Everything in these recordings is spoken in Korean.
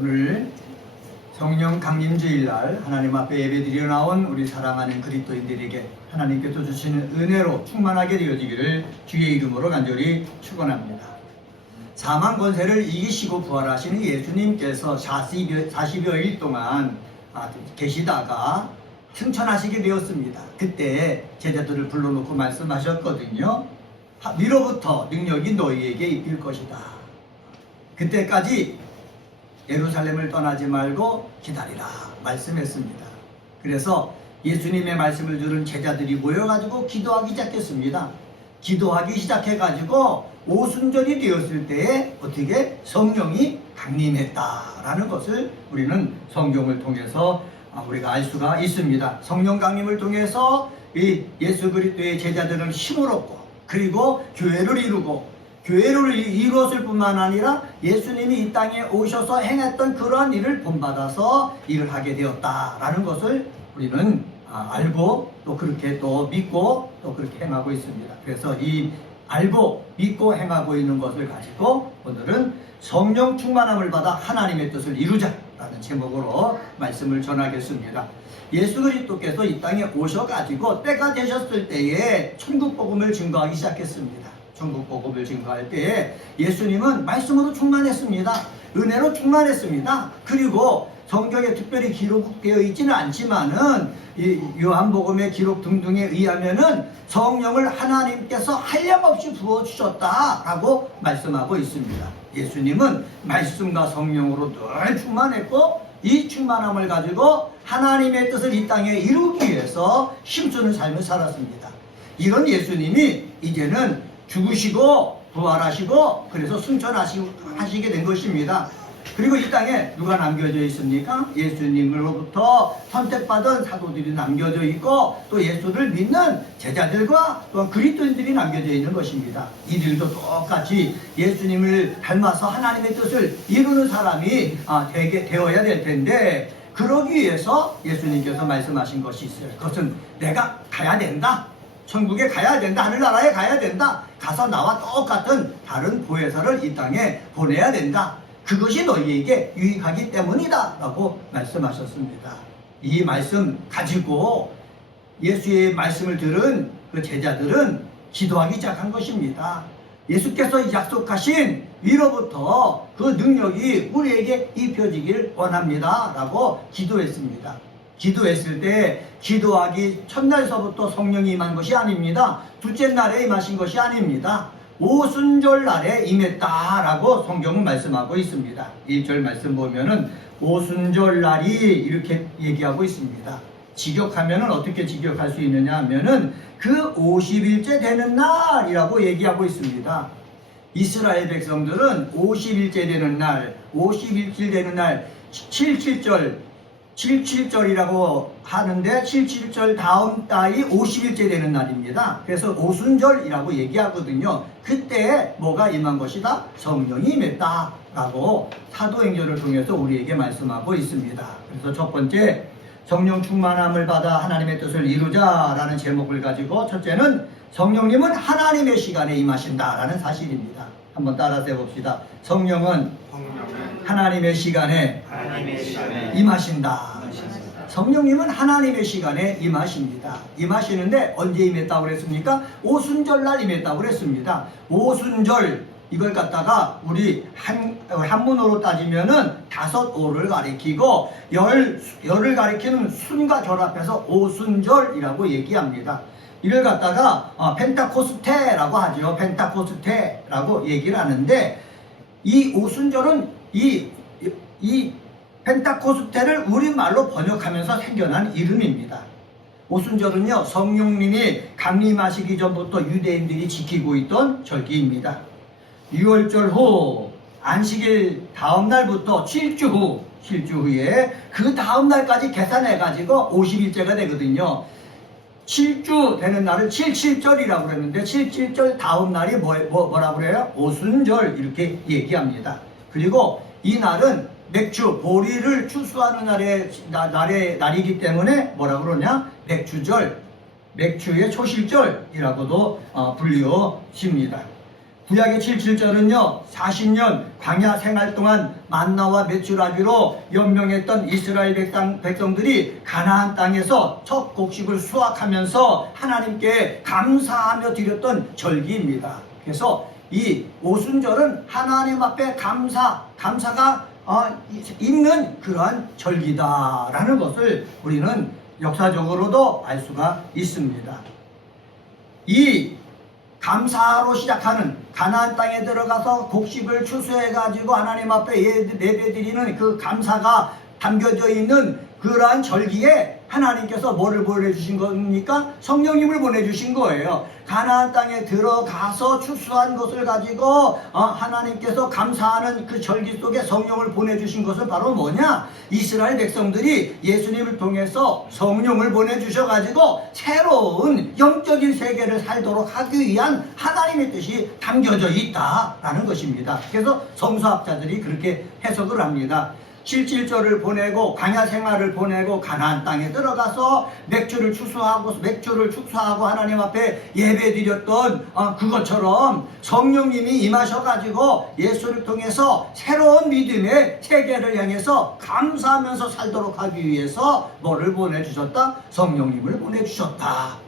오늘 성령 강림주일날 하나님 앞에 예배드리러 나온 우리 사랑하는 그리스도인들에게 하나님께서 주시는 은혜로 충만하게 되어지기를 주의 이름으로 간절히 축원합니다. 사망 권세를 이기시고 부활하시는 예수님께서 40여 일 동안 계시다가 승천하시게 되었습니다. 그때 제자들을 불러놓고 말씀하셨거든요. 위로부터 능력이 너희에게 입힐 것이다. 그때까지 예루살렘을 떠나지 말고 기다리라 말씀했습니다. 그래서 예수님의 말씀을 들은 제자들이 모여가지고 기도하기 시작했습니다. 기도하기 시작해가지고 오순절이 되었을 때에 어떻게 성령이 강림했다라는 것을 우리는 성경을 통해서 우리가 알 수가 있습니다. 성령 강림을 통해서 이 예수 그리스도의 제자들은 힘을 얻고 그리고 교회를 이루고 교회를 이루었을 뿐만 아니라 예수님이 이 땅에 오셔서 행했던 그러한 일을 본받아서 일을 하게 되었다라는 것을 우리는 알고 또 그렇게 또 믿고 또 그렇게 행하고 있습니다. 그래서 이 알고 믿고 행하고 있는 것을 가지고 오늘은 성령 충만함을 받아 하나님의 뜻을 이루자라는 제목으로 말씀을 전하겠습니다. 예수 그리스도께서 이 땅에 오셔가지고 때가 되셨을 때에 천국 복음을 증거하기 시작했습니다. 천국 복음을 증거할 때에 예수님은 말씀으로 충만했습니다. 은혜로 충만했습니다. 그리고 성경에 특별히 기록되어 있지는 않지만은 이 요한복음의 기록 등등에 의하면은 성령을 하나님께서 한량없이 부어주셨다라고 말씀하고 있습니다. 예수님은 말씀과 성령으로 늘 충만했고 이 충만함을 가지고 하나님의 뜻을 이 땅에 이루기 위해서 힘쓰는 삶을 살았습니다. 이런 예수님이 이제는 죽으시고 부활하시고 그래서 승천하시게 된 것입니다. 그리고 이 땅에 누가 남겨져 있습니까? 예수님으로부터 선택받은 사도들이 남겨져 있고 또 예수를 믿는 제자들과 또 그리스도인들이 남겨져 있는 것입니다. 이들도 똑같이 예수님을 닮아서 하나님의 뜻을 이루는 사람이 되어야 될 텐데 그러기 위해서 예수님께서 말씀하신 것이 있어요. 그것은 내가 가야 된다. 천국에 가야 된다. 하늘나라에 가야 된다. 가서 나와 똑같은 다른 보혜사를 이 땅에 보내야 된다. 그것이 너희에게 유익하기 때문이다 라고 말씀하셨습니다. 이 말씀 가지고 예수의 말씀을 들은 그 제자들은 기도하기 시작한 것입니다. 예수께서 약속하신 위로부터 그 능력이 우리에게 입혀지길 원합니다 라고 기도했습니다. 기도했을 때 기도하기 첫날서부터 성령이 임한 것이 아닙니다. 둘째 날에 임하신 것이 아닙니다. 오순절 날에 임했다라고 성경은 말씀하고 있습니다. 1절 말씀 보면은 오순절 날이 이렇게 얘기하고 있습니다. 직역하면은 어떻게 직역할 수 있느냐 하면은 그 50일째 되는 날이라고 얘기하고 있습니다. 이스라엘 백성들은 50일째 되는 날, 50일째 되는 날 77절이라고 하는데 77절 다음 달이 50일째 되는 날입니다. 그래서 오순절이라고 얘기하거든요. 그때 뭐가 임한 것이다? 성령이 임했다 라고 사도행전을 통해서 우리에게 말씀하고 있습니다. 그래서 첫 번째 성령 충만함을 받아 하나님의 뜻을 이루자라는 제목을 가지고 첫째는 성령님은 하나님의 시간에 임하신다라는 사실입니다. 한번 따라서 해봅시다. 성령은 하나님의 시간에 임하신다. 성령님은 하나님의 시간에 임하십니다. 임하시는데 언제 임했다고 그랬습니까? 오순절날 임했다고 그랬습니다. 오순절 이걸 갖다가 우리 한문으로 따지면은 5오를 가리키고 열을 가리키는 순과 결합해서 오순절이라고 얘기합니다. 이걸 갖다가 펜타코스테라고 하죠. 펜타코스테라고 얘기를 하는데 이 오순절은 이 펜타코스테를 우리말로 번역하면서 생겨난 이름입니다. 오순절은요 성령님이 강림하시기 전부터 유대인들이 지키고 있던 절기입니다. 6월절 후 안식일 다음 날부터 7주 후에 그 다음 날까지 계산해가지고 50일째가 되거든요. 7주 되는 날을 77절이라고 그랬는데 77절 다음 날이 뭐라고 그래요? 오순절 이렇게 얘기합니다. 그리고 이 날은 맥주, 보리를 추수하는 날이기 때문에 뭐라고 그러냐? 맥주절, 맥주의 초실절이라고도 불리워집니다. 구약의 77절은요 40년 광야 생활 동안 만나와 메추라기로 연명했던 이스라엘 백성들이 가나안 땅에서 첫 곡식을 수확하면서 하나님께 감사하며 드렸던 절기입니다. 그래서 이 오순절은 하나님 앞에 감사가 있는 그러한 절기다라는 것을 우리는 역사적으로도 알 수가 있습니다. 이 감사로 시작하는 가나안 땅에 들어가서 곡식을 추수해가지고 하나님 앞에 예배드리는 그 감사가 담겨져 있는 그러한 절기에 하나님께서 뭐를 보내주신 겁니까? 성령님을 보내주신 거예요. 가나안 땅에 들어가서 추수한 것을 가지고 하나님께서 감사하는 그 절기 속에 성령을 보내주신 것은 바로 뭐냐? 이스라엘 백성들이 예수님을 통해서 성령을 보내주셔가지고 새로운 영적인 세계를 살도록 하기 위한 하나님의 뜻이 담겨져 있다라는 것입니다. 그래서 성서학자들이 그렇게 해석을 합니다. 77절을 보내고 광야 생활을 보내고 가나안 땅에 들어가서 맥주를 축사하고 하나님 앞에 예배드렸던 그것처럼 성령님이 임하셔가지고 예수를 통해서 새로운 믿음의 세계를 향해서 감사하면서 살도록 하기 위해서 뭐를 보내주셨다? 성령님을 보내주셨다.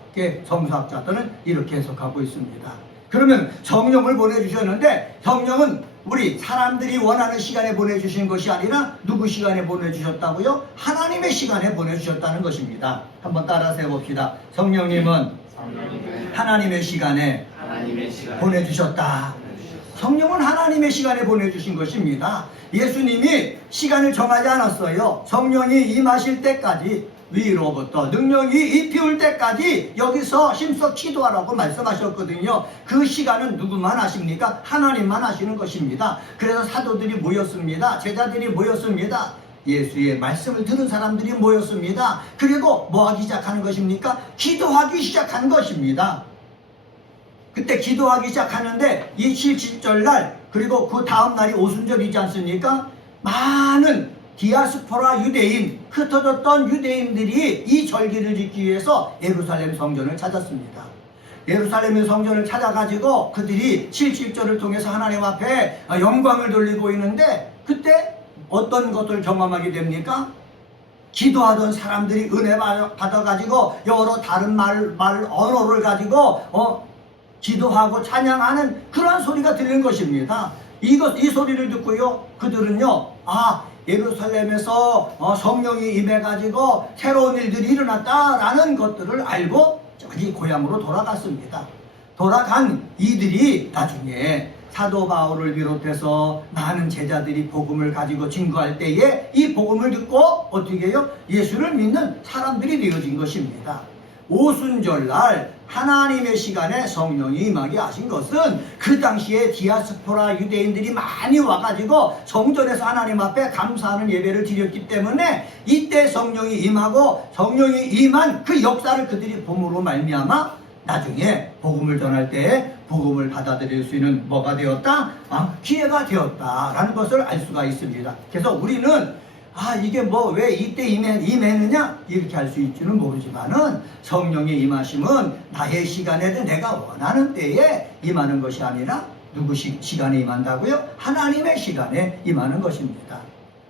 성서학자들은 이렇게 해석하고 있습니다. 그러면 성령을 보내주셨는데 성령은 우리 사람들이 원하는 시간에 보내주신 것이 아니라 누구 시간에 보내주셨다고요? 하나님의 시간에 보내주셨다는 것입니다. 한번 따라서 해봅시다. 성령님은 하나님의 시간에 보내주셨다. 성령은 하나님의 시간에 보내주신 것입니다. 예수님이 시간을 정하지 않았어요. 성령이 임하실 때까지 위로부터 능력이 입히울 때까지 여기서 힘써 기도하라고 말씀하셨거든요. 그 시간은 누구만 아십니까? 하나님만 아시는 것입니다. 그래서 사도들이 모였습니다. 제자들이 모였습니다. 예수의 말씀을 들은 사람들이 모였습니다. 그리고 뭐 하기 시작하는 것입니까? 기도하기 시작한 것입니다. 그때 기도하기 시작하는데 이 77절 날 그리고 그 다음 날이 오순절이지 않습니까? 많은 디아스포라 유대인, 흩어졌던 유대인들이 이 절기를 지키기 위해서 예루살렘 성전을 찾았습니다. 예루살렘 성전을 찾아가지고 그들이 77절을 통해서 하나님 앞에 영광을 돌리고 있는데 그때 어떤 것을 경험하게 됩니까? 기도하던 사람들이 은혜 받아가지고 여러 다른 언어를 가지고 기도하고 찬양하는 그러한 소리가 들리는 것입니다. 이 소리를 듣고요, 그들은요, 예루살렘에서 성령이 임해가지고 새로운 일들이 일어났다라는 것들을 알고 자기 고향으로 돌아갔습니다. 돌아간 이들이 나중에 사도 바울을 비롯해서 많은 제자들이 복음을 가지고 증거할 때에 이 복음을 듣고 어떻게 해요? 예수를 믿는 사람들이 되어진 것입니다. 오순절날 하나님의 시간에 성령이 임하게 하신 것은 그 당시에 디아스포라 유대인들이 많이 와가지고 성전에서 하나님 앞에 감사하는 예배를 드렸기 때문에 이때 성령이 임하고 성령이 임한 그 역사를 그들이 봄으로 말미암아 나중에 복음을 전할 때 복음을 받아들일 수 있는 뭐가 되었다? 기회가 되었다라는 것을 알 수가 있습니다. 그래서 우리는 이게 뭐 왜 이때 임했느냐 이렇게 할 수 있지는 모르지만은 성령의 임하심은 나의 시간에도 내가 원하는 때에 임하는 것이 아니라 누구 시간에 임한다고요? 하나님의 시간에 임하는 것입니다.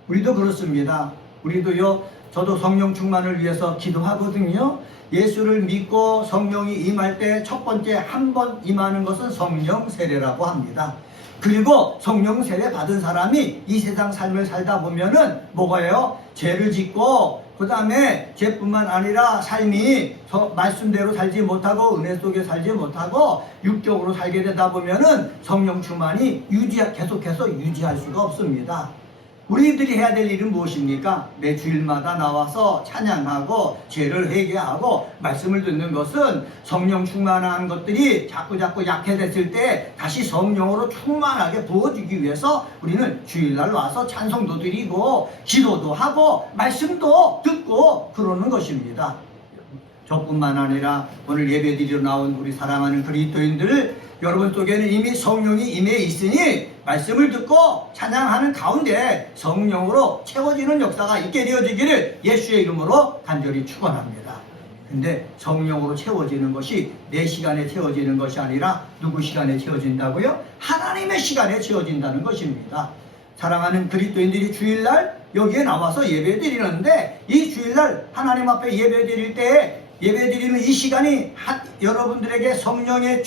우리도 그렇습니다. 우리도요, 저도 성령 충만을 위해서 기도하거든요. 예수를 믿고 성령이 임할 때 첫 번째 한 번 임하는 것은 성령 세례라고 합니다. 그리고 성령 세례 받은 사람이 이 세상 삶을 살다 보면은 뭐가요? 죄를 짓고 그 다음에 죄뿐만 아니라 삶이 말씀대로 살지 못하고 은혜 속에 살지 못하고 육적으로 살게 되다 보면은 성령 충만이 계속해서 유지할 수가 없습니다. 우리들이 해야 될 일은 무엇입니까? 매 주일마다 나와서 찬양하고 죄를 회개하고 말씀을 듣는 것은 성령 충만한 것들이 자꾸 약해졌을 때 다시 성령으로 충만하게 부어지기 위해서 우리는 주일날 와서 찬송도 드리고 기도도 하고 말씀도 듣고 그러는 것입니다. 저뿐만 아니라 오늘 예배드리러 나온 우리 사랑하는 그리스도인들 여러분 속에는 이미 성령이 임해 있으니 말씀을 듣고 찬양하는 가운데 성령으로 채워지는 역사가 있게 되어지기를 예수의 이름으로 간절히 축원합니다. 근데 성령으로 채워지는 것이 내 시간에 채워지는 것이 아니라 누구 시간에 채워진다고요? 하나님의 시간에 채워진다는 것입니다. 사랑하는 그리스도인들이 주일날 여기에 나와서 예배드리는데, 이 주일날 하나님 앞에 예배드릴 때 예배드리는 이 시간이 여러분들에게 성령의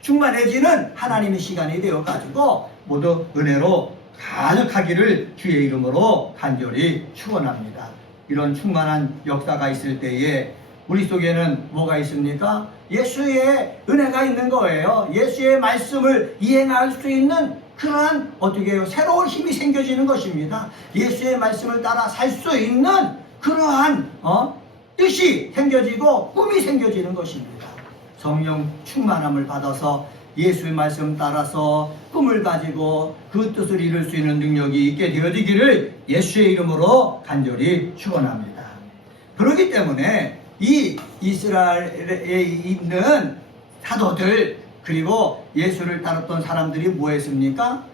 충만해지는 하나님의 시간이 되어가지고 모두 은혜로 가득하기를 주의 이름으로 간절히 축원합니다. 이런 충만한 역사가 있을 때에 우리 속에는 뭐가 있습니까? 예수의 은혜가 있는 거예요. 예수의 말씀을 이행할 수 있는 그러한 어떻게 해요? 새로운 힘이 생겨지는 것입니다. 예수의 말씀을 따라 살 수 있는 그러한 뜻이 생겨지고 꿈이 생겨지는 것입니다. 성령 충만함을 받아서 예수의 말씀 따라서 꿈을 가지고 그 뜻을 이룰 수 있는 능력이 있게 되어지기를 예수의 이름으로 간절히 축원합니다. 그렇기 때문에 이 이스라엘에 있는 사도들 그리고 예수를 따랐던 사람들이 뭐 했습니까?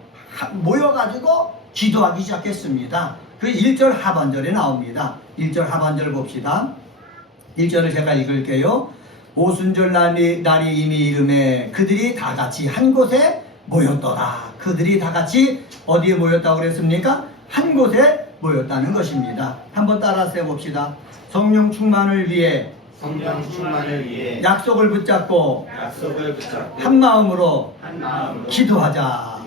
모여가지고 기도하기 시작했습니다. 그 1절 하반절에 나옵니다. 1절 하반절 봅시다. 1절을 제가 읽을게요. 오순절 날이 이미 이름에 그들이 다 같이 한 곳에 모였더라. 그들이 다 같이 어디에 모였다고 그랬습니까? 한 곳에 모였다는 것입니다. 한번 따라서 해봅시다. 성령 충만을 위해 약속을 붙잡고 한 마음으로 기도하자.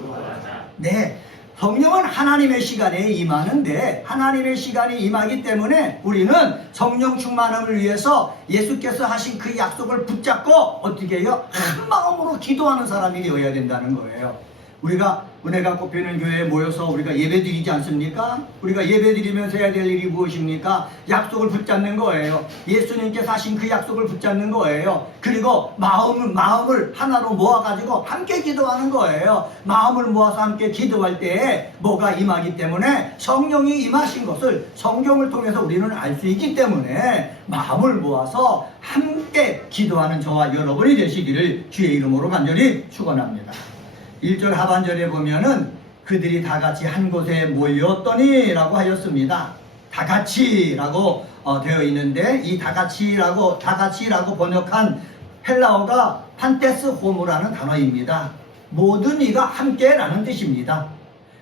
네, 성령은 하나님의 시간에 임하는데 하나님의 시간이 임하기 때문에 우리는 성령 충만함을 위해서 예수께서 하신 그 약속을 붙잡고 어떻게 해요? 한 마음으로 기도하는 사람이 되어야 된다는 거예요. 우리가 은혜가 꼽히는 교회에 모여서 우리가 예배드리지 않습니까? 우리가 예배드리면서 해야 될 일이 무엇입니까? 약속을 붙잡는 거예요. 예수님께서 하신 그 약속을 붙잡는 거예요. 그리고 마음을 하나로 모아가지고 함께 기도하는 거예요. 마음을 모아서 함께 기도할 때에 뭐가 임하기 때문에 성령이 임하신 것을 성경을 통해서 우리는 알 수 있기 때문에 마음을 모아서 함께 기도하는 저와 여러분이 되시기를 주의 이름으로 간절히 축원합니다. 1절 하반절에 보면은 그들이 다 같이 한 곳에 모였더니 라고 하였습니다. 다 같이 라고 되어 있는데 이 다 같이라고 번역한 헬라어가 판테스 호모라는 단어입니다. 모든 이가 함께 라는 뜻입니다.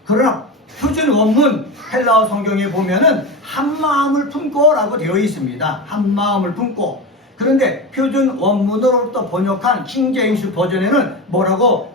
그러나 표준 원문 헬라어 성경에 보면은 한 마음을 품고 라고 되어 있습니다. 한 마음을 품고. 그런데 표준 원문으로부터 번역한 킹제임스 버전에는 뭐라고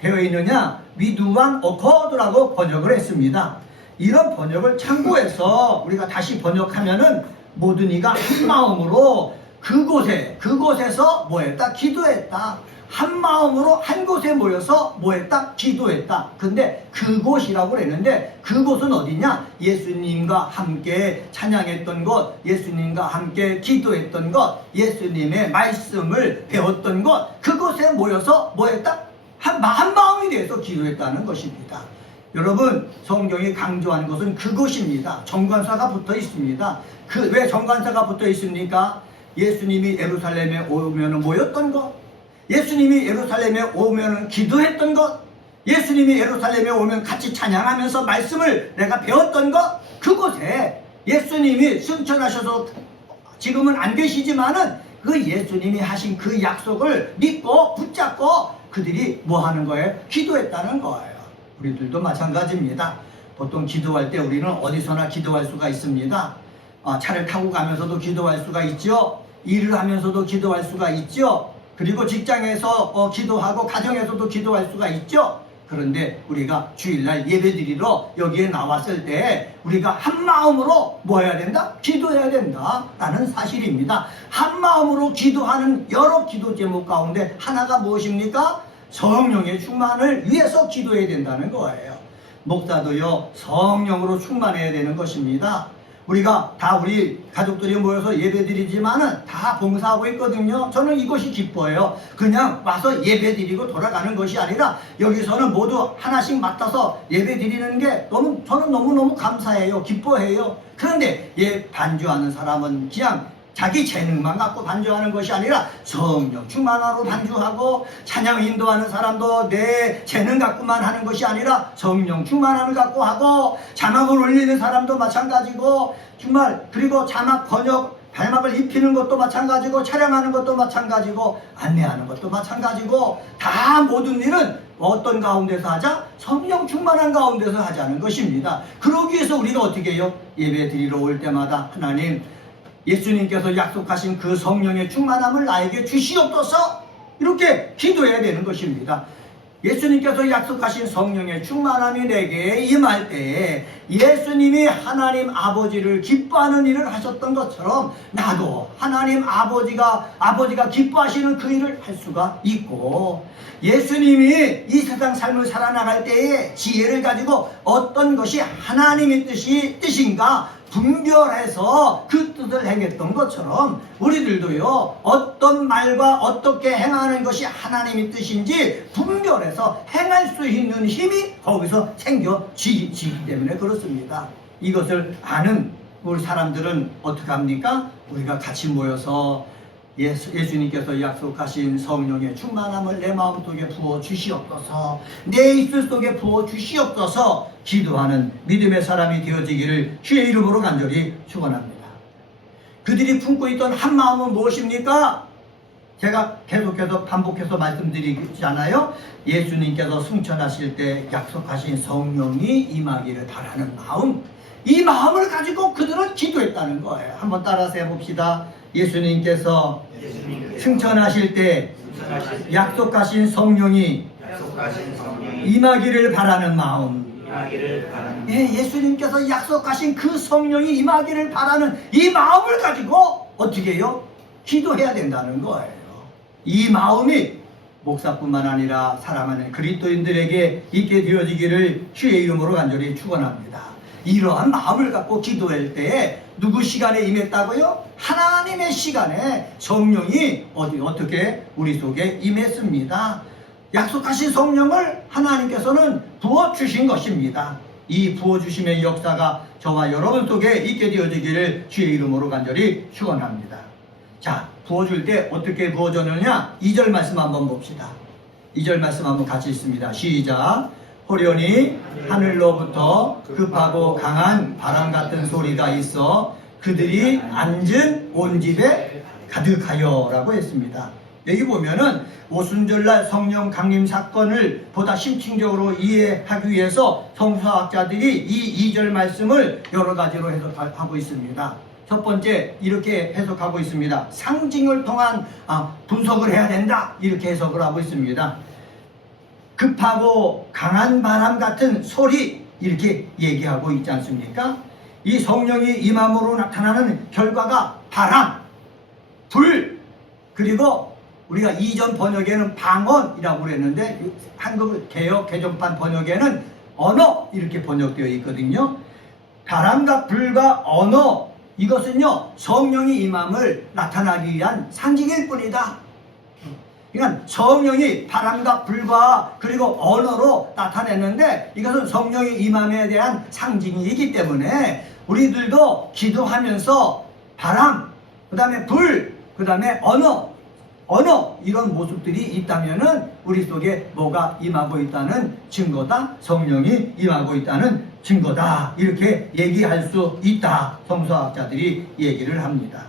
되어 있느냐? with one accord라고 번역을 했습니다. 이런 번역을 참고해서 우리가 다시 번역하면은 모든 이가 한 마음으로 그곳에서 뭐했다? 기도했다. 한 마음으로 한 곳에 모여서 뭐했다? 기도했다. 근데 그곳이라고 그랬는데 그곳은 어디냐? 예수님과 함께 찬양했던 곳, 예수님과 함께 기도했던 것, 예수님의 말씀을 배웠던 곳, 그곳에 모여서 뭐했다? 한 마음이 돼서 기도했다는 것입니다. 여러분, 성경이 강조하는 것은 그것입니다. 정관사가 붙어 있습니다. 왜 정관사가 붙어 있습니까? 예수님이 예루살렘에 오면 모였던 것, 예수님이 예루살렘에 오면 기도했던 것, 예수님이 예루살렘에 오면 같이 찬양하면서 말씀을 내가 배웠던 것, 그곳에 예수님이 승천하셔서 지금은 안 계시지만은 그 예수님이 하신 그 약속을 믿고 붙잡고 그들이 뭐 하는 거예요? 기도했다는 거예요. 우리들도 마찬가지입니다. 보통 기도할 때 우리는 어디서나 기도할 수가 있습니다. 차를 타고 가면서도 기도할 수가 있죠. 일을 하면서도 기도할 수가 있죠. 그리고 직장에서 기도하고 가정에서도 기도할 수가 있죠. 그런데 우리가 주일날 예배드리러 여기에 나왔을 때 우리가 한 마음으로 뭐 해야 된다? 기도해야 된다 라는 사실입니다. 한 마음으로 기도하는 여러 기도 제목 가운데 하나가 무엇입니까? 성령의 충만을 위해서 기도해야 된다는 거예요. 목사도요 성령으로 충만해야 되는 것입니다. 우리가 다 우리 가족들이 모여서 예배드리지만은 다 봉사하고 있거든요. 저는 이것이 기뻐요. 그냥 와서 예배드리고 돌아가는 것이 아니라 여기서는 모두 하나씩 맡아서 예배드리는 게 저는 너무너무 감사해요. 기뻐해요. 그런데 반주하는 사람은 그냥 자기 재능만 갖고 반주하는 것이 아니라 성령 충만하로 반주하고, 찬양 인도하는 사람도 내 재능 갖고만 하는 것이 아니라 성령 충만함을 갖고 하고, 자막을 올리는 사람도 마찬가지고, 정말 그리고 자막 번역 발막을 입히는 것도 마찬가지고 촬영하는 것도 마찬가지고 안내하는 것도 마찬가지고 다 모든 일은 어떤 가운데서 하자? 성령 충만한 가운데서 하자는 것입니다. 그러기 위해서 우리가 어떻게 해요? 예배 드리러 올 때마다 하나님 예수님께서 약속하신 그 성령의 충만함을 나에게 주시옵소서 이렇게 기도해야 되는 것입니다. 예수님께서 약속하신 성령의 충만함이 내게 임할 때에 예수님이 하나님 아버지를 기뻐하는 일을 하셨던 것처럼 나도 하나님 아버지가 기뻐하시는 그 일을 할 수가 있고 예수님이 이 세상 삶을 살아나갈 때에 지혜를 가지고 어떤 것이 하나님의 뜻인가 분별해서 그 뜻을 행했던 것처럼 우리들도요 어떤 말과 어떻게 행하는 것이 하나님의 뜻인지 분별해서 행할 수 있는 힘이 거기서 생겨지기 때문에 그렇습니다. 이것을 아는 우리 사람들은 어떻게 합니까? 우리가 같이 모여서 예수님께서 약속하신 성령의 충만함을 내 마음속에 부어 주시옵소서 내 입술 속에 부어 주시옵소서 기도하는 믿음의 사람이 되어지기를 주의 이름으로 간절히 축원합니다. 그들이 품고 있던 한 마음은 무엇입니까? 제가 계속해서 반복해서 말씀드리잖아요. 예수님께서 승천하실 때 약속하신 성령이 임하기를 바라는 마음, 이 마음을 가지고 그들은 기도했다는 거예요. 한번 따라서 해봅시다. 예수님께서 승천하실 때 약속하신 성령이 임하기를 바라는 마음, 예수님께서 약속하신 그 성령이 임하기를 바라는 이 마음을 가지고 어떻게 해요? 기도해야 된다는 거예요. 이 마음이 목사뿐만 아니라 사랑하는 그리스도인들에게 있게 되어지기를 주의 이름으로 간절히 축원합니다. 이러한 마음을 갖고 기도할 때에 누구 시간에 임했다고요? 하나님의 시간에 성령이 어떻게 우리 속에 임했습니다. 약속하신 성령을 하나님께서는 부어주신 것입니다. 이 부어주심의 역사가 저와 여러분 속에 있게 되어지기를 주의 이름으로 간절히 축원합니다. 자, 부어줄 때 어떻게 부어줬느냐? 2절 말씀 한번 봅시다. 2절 말씀 한번 같이 읽습니다. 시작. 호련히 하늘로부터 급하고 강한 바람 같은 소리가 있어 그들이 앉은 온 집에 가득하여 라고 했습니다. 여기 보면은 오순절날 성령 강림 사건을 보다 심층적으로 이해하기 위해서 성서학자들이 이 2절 말씀을 여러 가지로 해석하고 있습니다. 첫 번째 이렇게 해석하고 있습니다. 상징을 통한 분석을 해야 된다 이렇게 해석을 하고 있습니다. 급하고 강한 바람 같은 소리 이렇게 얘기하고 있지 않습니까? 이 성령이 임함으로 나타나는 결과가 바람, 불, 그리고 우리가 이전 번역에는 방언이라고 그랬는데 한국 개역 개정판 번역에는 언어 이렇게 번역되어 있거든요. 바람과 불과 언어 이것은요 성령이 임함을 나타나기 위한 상징일 뿐이다. 그러니까 성령이 바람과 불과 그리고 언어로 나타냈는데 이것은 성령의 임함에 대한 상징이기 때문에 우리들도 기도하면서 바람, 그 다음에 불, 그 다음에 언어 이런 모습들이 있다면은 우리 속에 뭐가 임하고 있다는 증거다. 성령이 임하고 있다는 증거다. 이렇게 얘기할 수 있다. 성서학자들이 얘기를 합니다.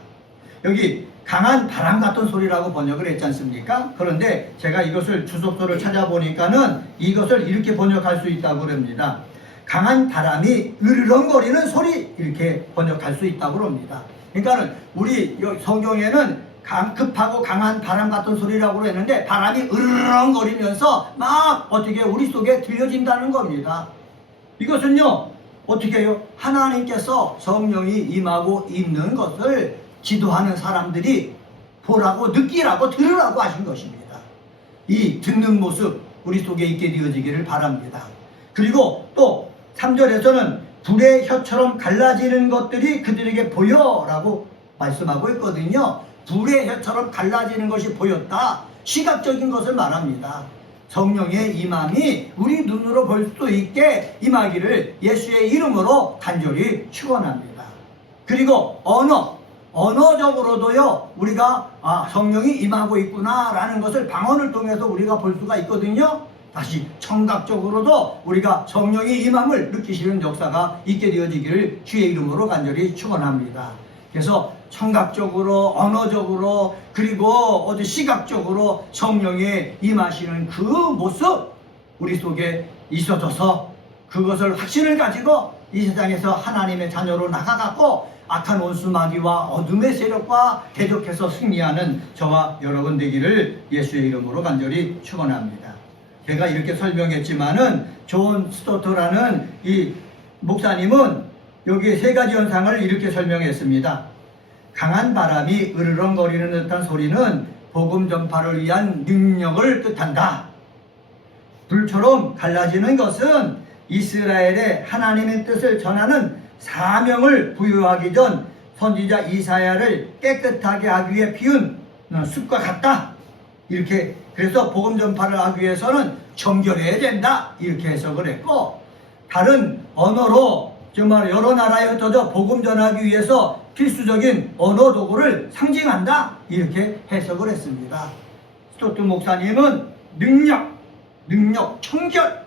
여기 강한 바람 같은 소리라고 번역을 했지 않습니까? 그런데 제가 이것을 주석서를 찾아보니까는 이것을 이렇게 번역할 수 있다고 그럽니다. 강한 바람이 으르렁거리는 소리 이렇게 번역할 수 있다고 그럽니다. 그러니까는 우리 성경에는 급하고 강한 바람 같은 소리라고 했는데 바람이 으르렁거리면서 막 어떻게 우리 속에 들려진다는 겁니다. 이것은요 어떻게 해요? 하나님께서 성령이 임하고 있는 것을 기도하는 사람들이 보라고 느끼라고 들으라고 하신 것입니다. 이 듣는 모습 우리 속에 있게 되어지기를 바랍니다. 그리고 또 3절에서는 불의 혀처럼 갈라지는 것들이 그들에게 보여라고 말씀하고 있거든요. 불의 혀처럼 갈라지는 것이 보였다. 시각적인 것을 말합니다. 성령의 임함이 우리 눈으로 볼 수 있게 임하기를 예수의 이름으로 간절히 축원합니다. 그리고 언어적으로도요 우리가 성령이 임하고 있구나 라는 것을 방언을 통해서 우리가 볼 수가 있거든요. 다시 청각적으로도 우리가 성령의 임함을 느끼시는 역사가 있게 되어지기를 주의 이름으로 간절히 축원합니다. 그래서 청각적으로, 언어적으로, 그리고 어디 시각적으로 성령이 임하시는 그 모습 우리 속에 있어져서 그것을 확신을 가지고 이 세상에서 하나님의 자녀로 나가갖고 악한 원수 마귀와 어둠의 세력과 대적해서 승리하는 저와 여러분 되기를 예수의 이름으로 간절히 축원합니다. 제가 이렇게 설명했지만은 존 스토트라는 이 목사님은 여기 세 가지 현상을 이렇게 설명했습니다. 강한 바람이 으르렁거리는 듯한 소리는 복음 전파를 위한 능력을 뜻한다. 불처럼 갈라지는 것은 이스라엘의 하나님의 뜻을 전하는 사명을 부여하기 전 선지자 이사야를 깨끗하게 하기 위해 피운 숲과 같다. 이렇게 그래서 복음 전파를 하기 위해서는 정결해야 된다. 이렇게 해석을 했고, 다른 언어로 정말 여러 나라에 흩어져 복음 전하기 위해서 필수적인 언어 도구를 상징한다. 이렇게 해석을 했습니다. 스토트 목사님은 능력, 청결,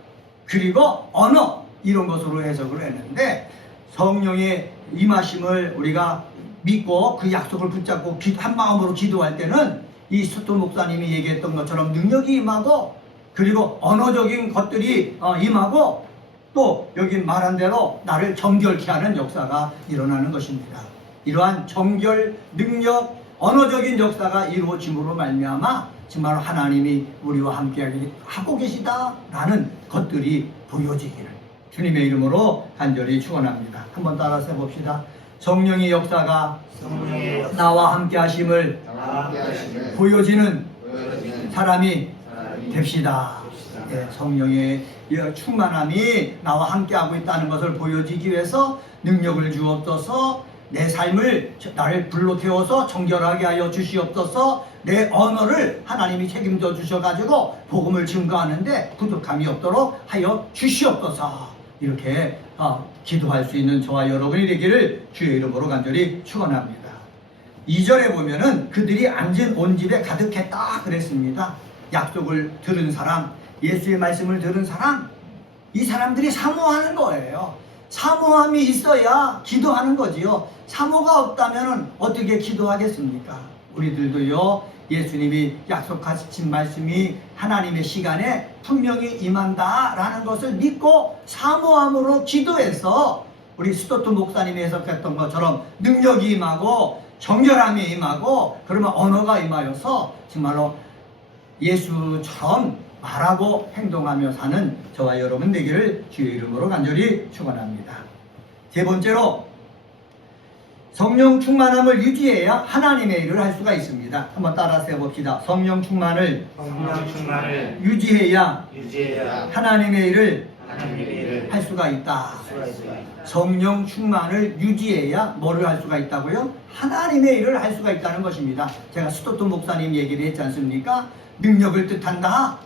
그리고 언어 이런 것으로 해석을 했는데, 성령의 임하심을 우리가 믿고 그 약속을 붙잡고 한 마음으로 기도할 때는 이 스토트 목사님이 얘기했던 것처럼 능력이 임하고, 그리고 언어적인 것들이 임하고, 또 여기 말한 대로 나를 정결케 하는 역사가 일어나는 것입니다. 이러한 정결, 능력, 언어적인 역사가 이루어짐으로 말미암아 정말 하나님이 우리와 함께 하고 계시다라는 것들이 보여지기를 주님의 이름으로 간절히 축원합니다. 한번 따라서 해봅시다. 성령의 역사가 나와 함께 하심을 보여지는 사람이 됩시다. 네, 성령의 충만함이 나와 함께하고 있다는 것을 보여지기 위해서 능력을 주옵소서. 내 삶을 나를 불로 태워서 정결하게 하여 주시옵소서. 내 언어를 하나님이 책임져 주셔가지고 복음을 증거하는데 부족함이 없도록 하여 주시옵소서. 이렇게 기도할 수 있는 저와 여러분이 되기를 주의 이름으로 간절히 축원합니다. 2절에 보면은 그들이 앉은 온 집에 가득했다 그랬습니다. 약속을 들은 사람, 예수의 말씀을 들은 사람, 이 사람들이 사모하는 거예요. 사모함이 있어야 기도하는 거지요. 사모가 없다면 어떻게 기도하겠습니까? 우리들도요, 예수님이 약속하신 말씀이 하나님의 시간에 분명히 임한다라는 것을 믿고 사모함으로 기도해서 우리 스토트 목사님이 해석했던 것처럼 능력이 임하고 정결함이 임하고 그러면 언어가 임하여서 정말로 예수처럼 말하고 행동하며 사는 저와 여러분 되기를 주의 이름으로 간절히 축원합니다. 세 번째로 성령 충만함을 유지해야 하나님의 일을 할 수가 있습니다. 한번 따라서 해봅시다. 성령 충만을 유지해야 하나님의 일을 할 수가 있다. 성령 충만을 유지해야 뭐를 할 수가 있다고요? 하나님의 일을 할 수가 있다는 것입니다. 제가 스토트 목사님 얘기를 했지 않습니까? 능력을 뜻한다.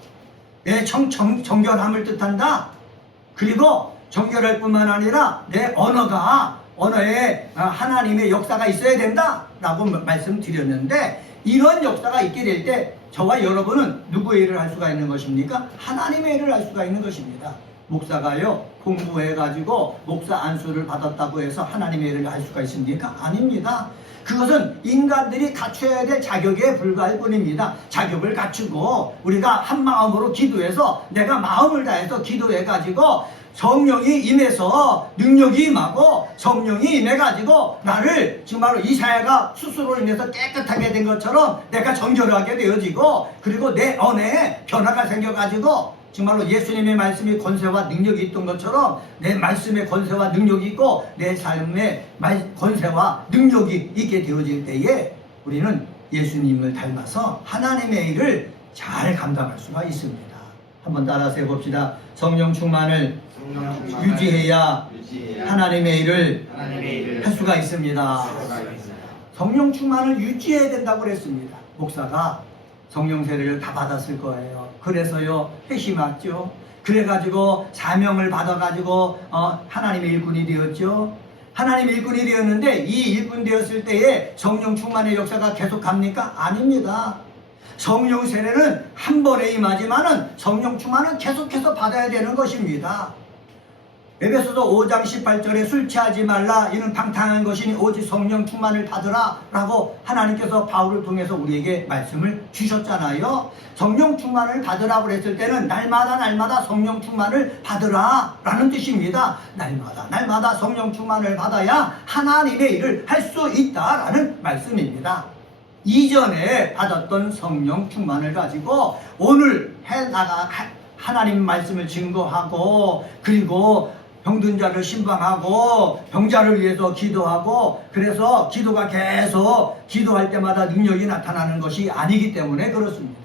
내 정결함을 뜻한다. 그리고 정결할 뿐만 아니라 내 언어에 하나님의 역사가 있어야 된다 라고 말씀드렸는데, 이런 역사가 있게 될 때 저와 여러분은 누구의 일을 할 수가 있는 것입니까? 하나님의 일을 할 수가 있는 것입니다. 목사가요 공부해가지고 목사 안수를 받았다고 해서 하나님의 일을 할 수가 있습니까? 아닙니다. 그것은 인간들이 갖춰야 될 자격에 불과할 뿐입니다. 자격을 갖추고 우리가 한 마음으로 기도해서 내가 마음을 다해서 기도해가지고 성령이 임해서 능력이 임하고 성령이 임해가지고 나를 정말로 이사야가 스스로 인해서 깨끗하게 된 것처럼 내가 정결하게 되어지고, 그리고 내 언어에 변화가 생겨가지고 정말로 예수님의 말씀이 권세와 능력이 있던 것처럼 내 말씀의 권세와 능력이 있고 내 삶의 권세와 능력이 있게 되어질 때에 우리는 예수님을 닮아서 하나님의 일을 잘 감당할 수가 있습니다. 한번 따라서 해봅시다. 성령 충만을 유지해야 하나님의 일을 할 수가 있습니다. 성령 충만을 유지해야 된다고 그랬습니다. 목사가 성령 세례를 다 받았을 거예요. 그래서요 회심했죠. 그래가지고 사명을 받아가지고 하나님의 일꾼이 되었죠. 하나님의 일꾼이 되었는데 이 일꾼 되었을 때에 성령 충만의 역사가 계속 갑니까? 아닙니다. 성령 세례는 한 번에 임하지만은 성령 충만은 계속해서 받아야 되는 것입니다. 에베소서 5장 18절에 술 취하지 말라 이는 방탕한 것이니 오직 성령 충만을 받으라 라고 하나님께서 바울을 통해서 우리에게 말씀을 주셨잖아요. 성령 충만을 받으라고 그랬을 때는 날마다 성령 충만을 받으라 라는 뜻입니다. 날마다 성령 충만을 받아야 하나님의 일을 할 수 있다라는 말씀입니다. 이전에 받았던 성령 충만을 가지고 오늘 하나님 말씀을 증거하고, 그리고 병든 자를 신방하고 병자를 위해서 기도하고, 그래서 기도가 계속 기도할 때마다 능력이 나타나는 것이 아니기 때문에 그렇습니다.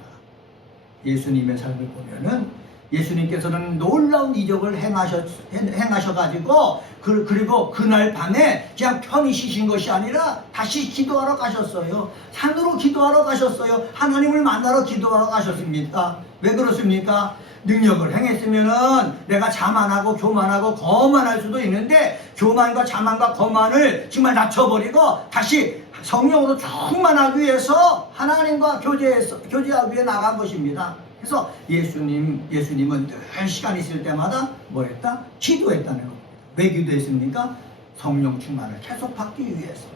예수님의 삶을 보면은 예수님께서는 놀라운 이적을 행하셔가지고 그리고 그날 밤에 그냥 편히 쉬신 것이 아니라 다시 기도하러 가셨어요. 산으로 기도하러 가셨어요. 하나님을 만나러 기도하러 가셨습니다. 왜 그렇습니까? 능력을 행했으면은 내가 자만하고 교만하고 거만할 수도 있는데, 교만과 자만과 거만을 정말 낮춰버리고 다시 성령으로 충만하기 위해서 하나님과 교제하기 위해 나간 것입니다. 그래서 예수님은 늘 시간 있을 때마다 뭐 했다? 기도했다는 겁니다. 왜 기도했습니까? 성령 충만을 계속 받기 위해서.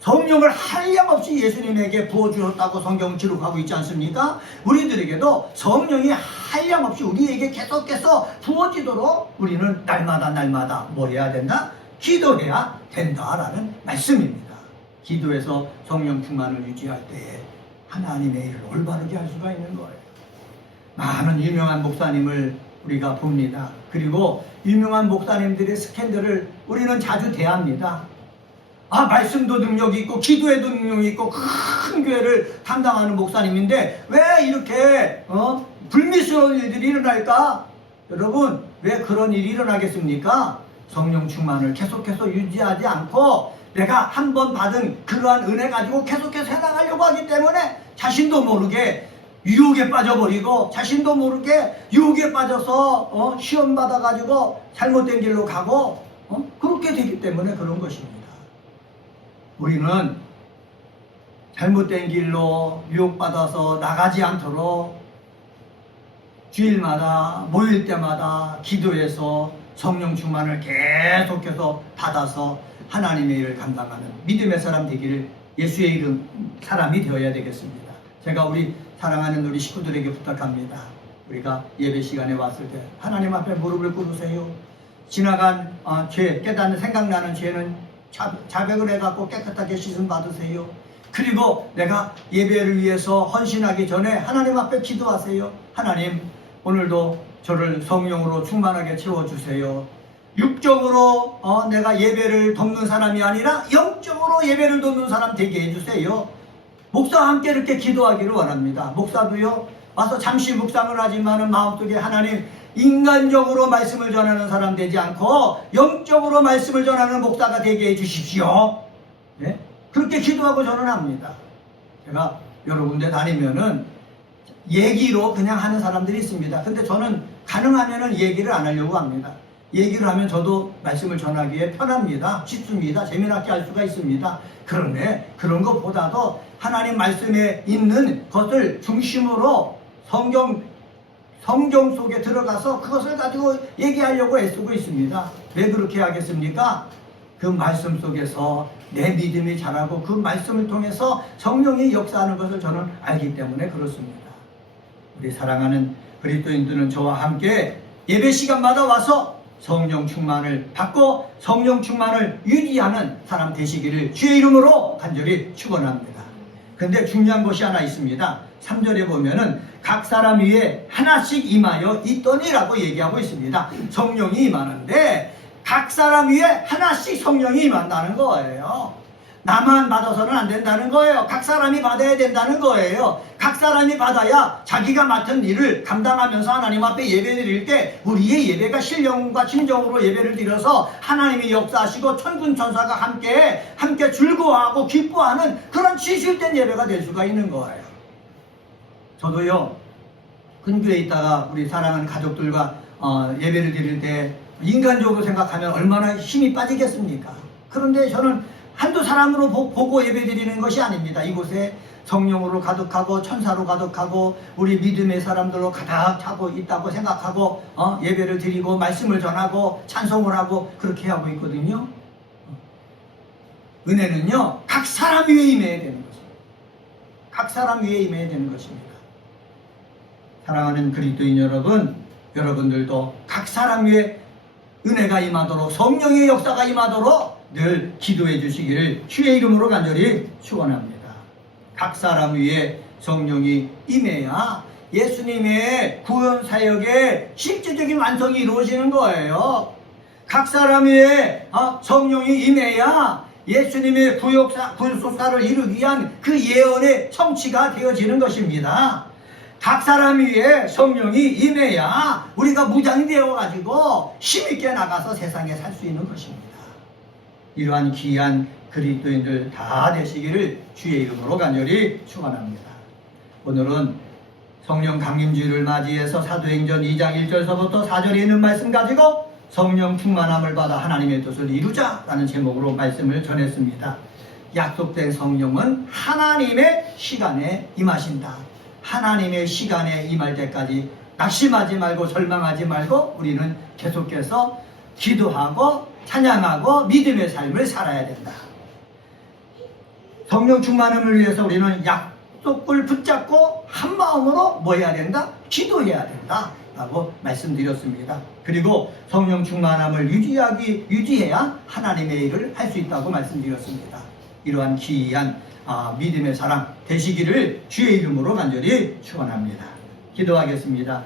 성령을 한량없이 예수님에게 부어주셨다고 성경은 기록하고 있지 않습니까? 우리들에게도 성령이 한량없이 우리에게 계속해서 부어지도록 우리는 날마다 뭘 해야 된다? 기도해야 된다라는 말씀입니다. 기도해서 성령 충만을 유지할 때에 하나님의 일을 올바르게 할 수가 있는 거예요. 많은 유명한 목사님을 우리가 봅니다. 그리고 유명한 목사님들의 스캔들을 우리는 자주 대합니다. 말씀도 능력이 있고 기도에도 능력이 있고 큰 교회를 담당하는 목사님인데 왜 이렇게 불미스러운 일들이 일어날까? 여러분, 왜 그런 일이 일어나겠습니까? 성령 충만을 계속해서 유지하지 않고 내가 한 번 받은 그러한 은혜 가지고 계속해서 해나가려고 하기 때문에 자신도 모르게 유혹에 빠져버리고, 자신도 모르게 유혹에 빠져서 시험 받아가지고 잘못된 길로 가고 그렇게 되기 때문에 그런 것입니다. 우리는 잘못된 길로 유혹받아서 나가지 않도록 주일마다 모일 때마다 기도해서 성령 충만을 계속해서 받아서 하나님의 일을 감당하는 믿음의 사람 되기를 예수의 이름 사람이 되어야 되겠습니다. 제가 우리 사랑하는 우리 식구들에게 부탁합니다. 우리가 예배 시간에 왔을 때 하나님 앞에 무릎을 꿇으세요. 지나간 죄, 깨닫는 생각나는 죄는 자백을 해갖고 깨끗하게 씻음 받으세요. 그리고 내가 예배를 위해서 헌신하기 전에 하나님 앞에 기도하세요. 하나님, 오늘도 저를 성령으로 충만하게 채워주세요. 육적으로 내가 예배를 돕는 사람이 아니라 영적으로 예배를 돕는 사람 되게 해주세요. 목사와 함께 이렇게 기도하기를 원합니다. 목사도요, 와서 잠시 묵상을 하지만은 마음속에 하나님, 인간적으로 말씀을 전하는 사람 되지 않고 영적으로 말씀을 전하는 목사가 되게 해주십시오. 네? 그렇게 기도하고 저는 합니다. 제가 여러 군데 다니면은 얘기로 그냥 하는 사람들이 있습니다. 근데 저는 가능하면은 얘기를 안 하려고 합니다. 얘기를 하면 저도 말씀을 전하기에 편합니다. 쉽습니다. 재미나게 할 수가 있습니다. 그런데 그런 것보다도 하나님 말씀에 있는 것을 중심으로 성경 속에 들어가서 그것을 가지고 얘기하려고 애쓰고 있습니다. 왜 그렇게 하겠습니까? 그 말씀 속에서 내 믿음이 자라고 그 말씀을 통해서 성령이 역사하는 것을 저는 알기 때문에 그렇습니다. 우리 사랑하는 그리스도인들은 저와 함께 예배 시간마다 와서 성령 충만을 받고 성령 충만을 유지하는 사람 되시기를 주의 이름으로 간절히 축원합니다. 근데 중요한 것이 하나 있습니다. 3절에 보면은 각 사람 위에 하나씩 임하여 있더니라고 얘기하고 있습니다. 성령이 임하는데 각 사람 위에 하나씩 성령이 임한다는 거예요. 나만 받아서는 안 된다는 거예요. 각 사람이 받아야 된다는 거예요. 각 사람이 받아야 자기가 맡은 일을 감당하면서 하나님 앞에 예배 드릴 때 우리의 예배가 신령과 진정으로 예배를 드려서 하나님이 역사하시고 천군 천사가 함께 즐거워하고 기뻐하는 그런 지실된 예배가 될 수가 있는 거예요. 저도요, 근교에 있다가 우리 사랑하는 가족들과 예배를 드릴 때 인간적으로 생각하면 얼마나 힘이 빠지겠습니까? 그런데 저는 한두 사람으로 보고 예배 드리는 것이 아닙니다. 이곳에 성령으로 가득하고 천사로 가득하고 우리 믿음의 사람들로 가득 차고 있다고 생각하고 예배를 드리고 말씀을 전하고 찬송을 하고 그렇게 하고 있거든요. 은혜는요, 각 사람 위에 임해야 되는 것입니다. 각 사람 위에 임해야 되는 것입니다. 사랑하는 그리스도인 여러분, 여러분들도 각 사람 위에 은혜가 임하도록, 성령의 역사가 임하도록 늘 기도해 주시기를 주의 이름으로 간절히 축원합니다. 각 사람 위에 성령이 임해야 예수님의 구원 사역의 실제적인 완성이 이루어지는 거예요. 각 사람 위에 성령이 임해야 예수님의 구속사를 이루기 위한 그 예언의 성취가 되어지는 것입니다. 각 사람 위에 성령이 임해야 우리가 무장이 되어가지고 힘있게 나가서 세상에 살 수 있는 것입니다. 이러한 귀한 그리스도인들 다 되시기를 주의 이름으로 간절히 축원합니다. 오늘은 성령 강림주일을 맞이해서 사도행전 2장 1절서부터 4절에 있는 말씀 가지고 성령 충만함을 받아 하나님의 뜻을 이루자라는 제목으로 말씀을 전했습니다. 약속된 성령은 하나님의 시간에 임하신다. 하나님의 시간에 임할 때까지 낙심하지 말고 절망하지 말고 우리는 계속해서 기도하고 찬양하고 믿음의 삶을 살아야 된다. 성령 충만함을 위해서 우리는 약속을 붙잡고 한 마음으로 뭐 해야 된다? 기도해야 된다 라고 말씀드렸습니다. 그리고 성령 충만함을 유지해야 하나님의 일을 할 수 있다고 말씀드렸습니다. 이러한 귀한 믿음의 사람 되시기를 주의 이름으로 간절히 축원합니다. 기도하겠습니다.